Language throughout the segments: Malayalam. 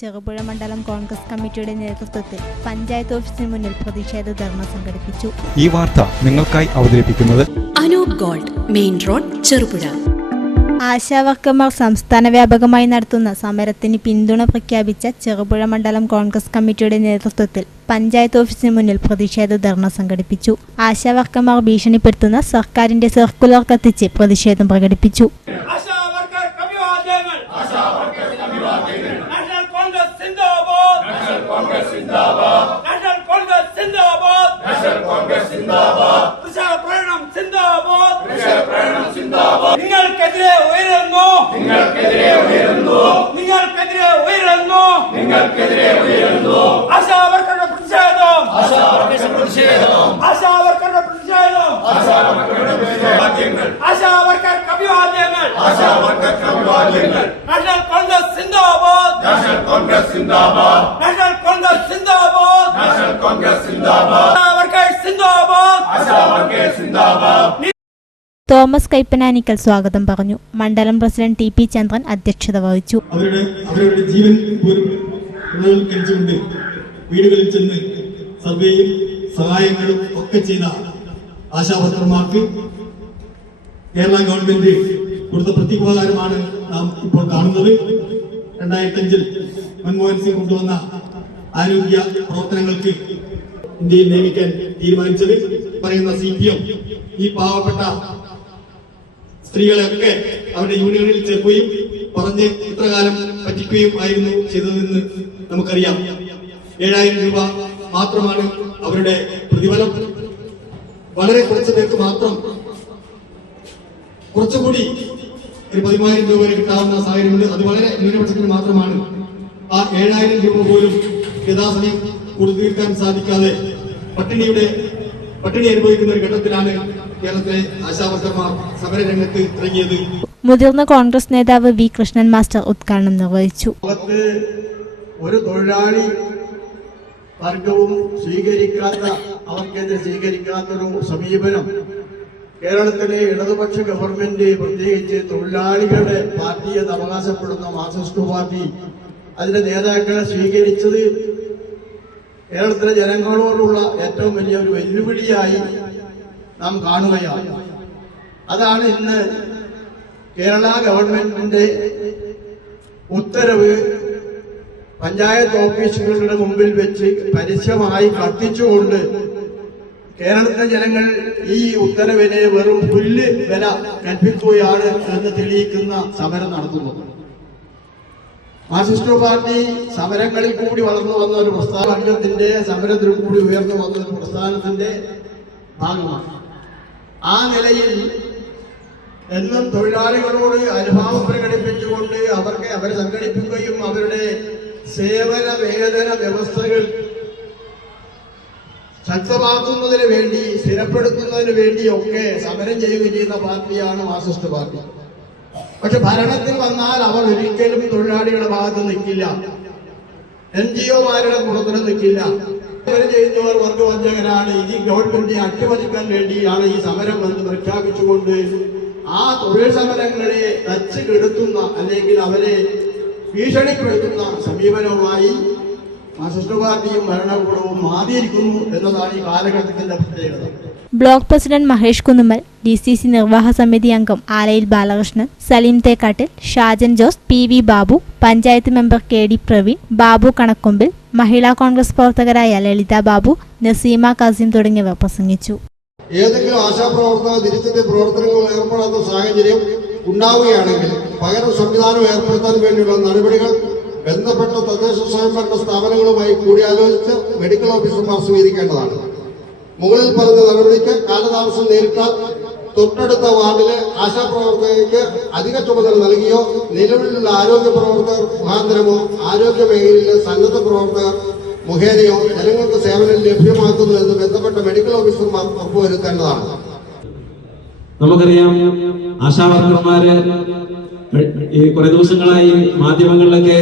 ചെറുപുഴ മണ്ഡലം കോൺഗ്രസ് കമ്മിറ്റിയുടെ നേതൃത്വത്തിൽ പഞ്ചായത്ത് ഓഫീസിന് മുന്നിൽ പ്രതിഷേധ ധർണ സംഘടിപ്പിച്ചു. ഈ വാർത്ത നിങ്ങൾക്കായി അവതരിപ്പിക്കുന്നത് Anoop gold main road Cherupuzha. ആശാവർക്കർമാർ സംസ്ഥാന വ്യാപകമായി നടത്തുന്ന സമരത്തിന് പിന്തുണ പ്രഖ്യാപിച്ച ചെറുപുഴ മണ്ഡലം കോൺഗ്രസ് കമ്മിറ്റിയുടെ നേതൃത്വത്തിൽ പഞ്ചായത്ത് ഓഫീസിന് മുന്നിൽ പ്രതിഷേധ ധർണ സംഘടിപ്പിച്ചു. ആശാവർക്കർമാർ ഭീഷണിപ്പെടുത്തുന്ന സർക്കാരിന്റെ സർക്കുലർ കത്തിച്ച് പ്രതിഷേധം പ്രകടിപ്പിച്ചു ആശാ വർക്കർ അഭിവാദ്യങ്ങൾ ആശാ വർക്കർ അഭിവാദ്യങ്ങൾ നാഷണൽ കോൺഗ്രസ് സിന്ദാബാദ് നാഷണൽ കോൺഗ്രസ് സിന്ദാബാദ്. ಕಾಂಗ್ರೆಸ್ ಜಿಂದಾಬಾದ್ നാഷണൽ കോൺഗ്രസ് സിന്ദാബാദ്. തുഷാര പ്രകടനം സിന്ദാബാദ്. തുഷാര പ്രകടനം സിന്ദാബാദ്. നിങ്ങൾക്കെതിരെ ഉയരുന്നു. നിങ്ങൾക്കെതിരെ ഉയരുന്നു. നിങ്ങൾക്കെതിരെ ഉയരുന്നു. നിങ്ങൾക്കെതിരെ ഉയരുന്നു. ആശാ വർക്കറുടെ പ്രതിഷേധം. ആശാ വർക്കറുടെ പ്രതിഷേധം. ആശാ വർക്കറുടെ പ്രതിഷേധം. ആശാ ആശാ വർക്കർ അഭിവാദ്യങ്ങൾ ആശാ വർക്കർ അഭിവാദ്യങ്ങൾ നാഷണൽ കോൺഗ്രസ് സിന്ദാബാദ്. നാഷണൽ കോൺഗ്രസ് സിന്ദാബാദ്. തോമസ് കൈപ്പനാനിക്കൽ സ്വാഗതം പറഞ്ഞു. മണ്ഡലം പ്രസിഡന്റ് ടി പി ചന്ദ്രൻ അധ്യക്ഷത വഹിച്ചു. അവരുടെ അവരവരുടെ ജീവൻ പോലും പുനർവൽക്കരിച്ചുകൊണ്ട് വീടുകളിൽ ചെന്ന് സർവേയും സഹായങ്ങളും ഒക്കെ ചെയ്ത ആശാവർക്കർമാർക്ക് കേരള ഗവൺമെന്റ് കൊടുത്ത പ്രത്യുപകാരമാണ് നാം ഇപ്പോൾ കാണുന്നത്. രണ്ടായിരത്തി അഞ്ചിൽ മൻമോഹൻ സിംഗ് കൊണ്ടുവന്ന ആരോഗ്യ പ്രവർത്തനങ്ങൾക്ക് ഇന്ത്യയിൽ നിയമിക്കാൻ തീരുമാനിച്ചത് പറയുന്ന സി പി എം ഈ പാവപ്പെട്ട സ്ത്രീകളെയൊക്കെ അവരുടെ യൂണിയനിൽ ചേർക്കുകയും പറഞ്ഞ് ഇത്രകാലം പറ്റിക്കുകയും ആയിരുന്നു ചെയ്തതെന്ന് നമുക്കറിയാം. ഏഴായിരം രൂപ മാത്രമാണ് അവരുടെ പ്രതിഫലം. വളരെ കുറച്ച് പേർക്ക് മാത്രം കുറച്ചുകൂടി ഒരു പതിമൂവായിരം രൂപ വരെ കിട്ടാവുന്ന സാഹചര്യമുണ്ട്. അത് വളരെ ന്യൂനപക്ഷത്തിന് മാത്രമാണ്. ആ ഏഴായിരം രൂപ പോലും യഥാസമയം കൊടുത്തു തീർക്കാൻ സാധിക്കാതെ പട്ടിണിയുടെ പട്ടിണി അനുഭവിക്കുന്ന ഒരു ഘട്ടത്തിലാണ് കേരളത്തിലെ ആശാവർക്കർമാർ സമരരംഗത്ത് ഇറങ്ങിയത്. മുതിർന്ന കോൺഗ്രസ് നേതാവ് വി കൃഷ്ണൻ മാസ്റ്റർ ഉദ്ഘാടനം നിർവഹിച്ചു. ലോകത്ത് ഒരു തൊഴിലാളി വർഗവും സ്വീകരിക്കാത്ത അവർക്കെതിരെ സ്വീകരിക്കാത്തൊരു സമീപനം കേരളത്തിലെ ഇടതുപക്ഷ ഗവൺമെന്റ് പ്രത്യേകിച്ച് തൊഴിലാളികളുടെ പാർട്ടി എന്ന് അവകാശപ്പെടുന്ന മാർക്സിസ്റ്റ് പാർട്ടി അതിന്റെ നേതാക്കളെ സ്വീകരിച്ചത് കേരളത്തിലെ ജനങ്ങളോടുള്ള ഏറ്റവും വലിയ ഒരു വെല്ലുവിളിയായി നാം കാണുകയാണ്. അതാണ് ഇന്ന് കേരള ഗവൺമെന്റിന്റെ ഉത്തരവ് പഞ്ചായത്ത് ഓഫീസുകളുടെ മുമ്പിൽ വെച്ച് പരസ്യമായി കത്തിച്ചുകൊണ്ട് കേരളത്തിലെ ജനങ്ങൾ ഈ ഉത്തരവിനെ വെറും പുല്ല് വില കൽപ്പിക്കുകയാണ് എന്ന് തെളിയിക്കുന്ന സമരം നടത്തുന്നത് മാർക്സിസ്റ്റ് പാർട്ടി സമരങ്ങളിൽ കൂടി വളർന്നു വന്ന ഒരു പ്രസ്ഥാനത്തിന്റെ സമരത്തിൽ കൂടി ഉയർന്നു വന്ന ഒരു പ്രസ്ഥാനത്തിന്റെ ഭാഗമാണ്. ആ നിലയിൽ എന്നും തൊഴിലാളികളോട് അനുഭാവം പ്രകടിപ്പിച്ചുകൊണ്ട് അവർക്ക് അവരെ സംഘടിപ്പിക്കുകയും അവരുടെ സേവന വേതന വ്യവസ്ഥകൾ ശക്തമാക്കുന്നതിന് വേണ്ടി സ്ഥിരപ്പെടുത്തുന്നതിന് വേണ്ടിയൊക്കെ സമരം ചെയ്യുകയും ചെയ്യുന്ന പാർട്ടിയാണ് മാർസിസ്റ്റ് പാർട്ടി. പക്ഷെ ഭരണത്തിൽ വന്നാൽ അവർ ഒരിക്കലും തൊഴിലാളികളുടെ ഭാഗത്ത് നിൽക്കില്ല. എൻ ജി ഒമാരുടെ പുറത്തിന് നിൽക്കില്ല. ചെയ്യുന്നവർ വർഗവഞ്ചകരാണ്. ഈ ഗവൺമെന്റിനെ അട്ടിമറിക്കാൻ വേണ്ടിയാണ് ഈ സമരം എന്ന് പ്രഖ്യാപിച്ചുകൊണ്ട് ആ തൊഴിൽ സമരങ്ങളെ തച്ച് കെടുത്തുന്ന അല്ലെങ്കിൽ അവരെ ഭീഷണിപ്പെടുത്തുന്ന സമീപനവുമായി മാസിസ്റ്റ് പാർട്ടിയും ഭരണകൂടവും മാറിയിരിക്കുന്നു എന്നതാണ് ഈ കാലഘട്ടത്തിന്റെ പ്രത്യേകത. Block president Mahesh Kunnummal. D C C നിർവാഹക സമിതി അംഗം Alayil Balakrishnan Saleem Thekkattil Shajan Jose P V Babu panchayat member K D Praveen Babu Kanakkombil Mahila Congress പ്രവർത്തകരായ ലളിത ബാബു നസീമ കസീം തുടങ്ങിയവർ പ്രസംഗിച്ചു. ഏതെങ്കിലും ആശാപ്രവർത്തക ദിനത്തിന്റെ പ്രവർത്തനങ്ങളിൽ ഏർപ്പെടാത്ത സാഹചര്യം ഉണ്ടാവുകയാണെങ്കിൽ പകരം സംവിധാനം ഏർപ്പെടുത്താൻ വേണ്ടിയുള്ള നടപടികൾ ബന്ധപ്പെട്ട തദ്ദേശ സ്വയംഭരണ സ്ഥാപനങ്ങളുമായി കൂടിയാലോചിച്ച് മെഡിക്കൽ ഓഫീസർമാർ സ്വീകരിക്കേണ്ടതാണ്. മുകളിൽ പറഞ്ഞ നടപടിക്ക് കാലതാമസം നേരിട്ടാൽ തൊട്ടടുത്ത വാർഡിലെ ആശാപ്രവർത്തകർക്ക് അധിക ചുമതല നൽകിയോ നിലവിലുള്ള ആരോഗ്യ പ്രവർത്തകർ മുഖാന്തരമോ ആരോഗ്യ മേഖലയിലെ സന്നദ്ധ പ്രവർത്തകർ മുഖേനയോ ജനങ്ങൾക്ക് സേവനം ലഭ്യമാക്കുന്നു എന്ന് ബന്ധപ്പെട്ട മെഡിക്കൽ ഓഫീസർമാർ ഉറപ്പുവരുത്തേണ്ടതാണ്. നമുക്കറിയാം ആശാവർക്കർമാര് ഈ കുറെ ദിവസങ്ങളായി മാധ്യമങ്ങളിലൊക്കെ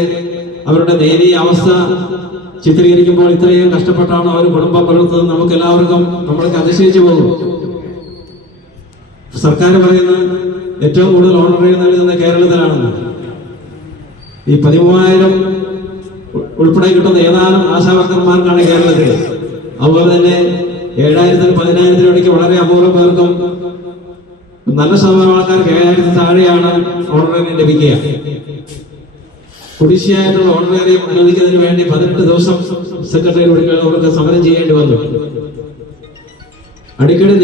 അവരുടെ ദയനീയ അവസ്ഥ ചിത്രീകരിക്കുമ്പോൾ ഇത്രയും കഷ്ടപ്പെട്ടാണ് അവർ കുടുംബം പുലർത്തുന്നത് നമുക്ക് എല്ലാവർക്കും നമ്മൾക്ക് അതിശയിച്ചു പോകും. സർക്കാർ പറയുന്ന ഏറ്റവും കൂടുതൽ ഓണറേറിയം നൽകുന്ന കേരളത്തിലാണെന്ന്. ഈ പതിമൂവായിരം ഉൾപ്പെടെ കിട്ടുന്ന ഏതാനും ആശാവർക്കർമാർക്കാണ് കേരളത്തിൽ അതുപോലെ തന്നെ ഏഴായിരത്തിന് പതിനായിരത്തിന് ഇടയ്ക്ക് വളരെ അപൂർവം പേർക്കും നല്ല ശതമാനം ആൾക്കാർക്ക് ഏഴായിരത്തിന് താഴെയാണ് ഓണറേറിയം ലഭിക്കുക. കുടിശ്ശിയായിട്ടുള്ള ഓണറേറിയം അനുവദിക്കുന്നതിന് വേണ്ടി പതിനെട്ട് ദിവസം സെക്രട്ടറി അവർക്ക് സമരം ചെയ്യേണ്ടി വന്നു. അടിക്കടി